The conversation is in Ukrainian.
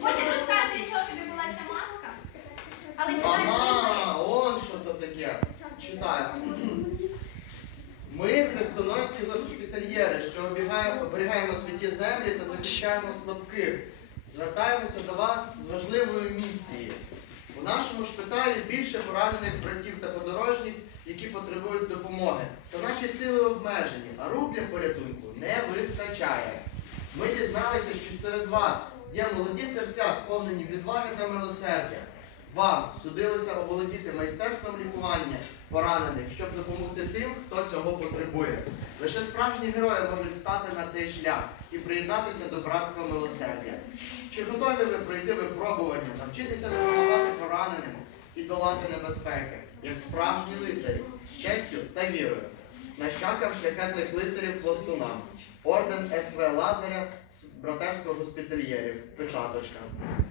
Потім розкажеш, для чого тобі була ця маска. Але читай Ага, он що то таке. Читаю. Ми, хрестоносці госпітальєри, що обігаємо, оберігаємо святі землі та захищаємо слабких. Звертаємося до вас з важливою місією. У нашому шпиталі більше поранених братів та подорожніх, які потребують допомоги. Та наші сили обмежені, а рук для порятунку не вистачає. Ми дізналися, що серед вас є молоді серця, сповнені відваги та милосердя. Вам судилося оволодіти майстерством лікування поранених, щоб допомогти тим, хто цього потребує. Лише справжні герої можуть стати на цей шлях і приєднатися до братства милосердя. Чи готові ви пройти випробування, навчитися допомагати пораненим і долати небезпеки, як справжні лицарі, з честю та вірою? Нащадкам шляхетних лицарів пластуна, Орден СВ Лазаря з братерства госпітальєрів. Печаточка.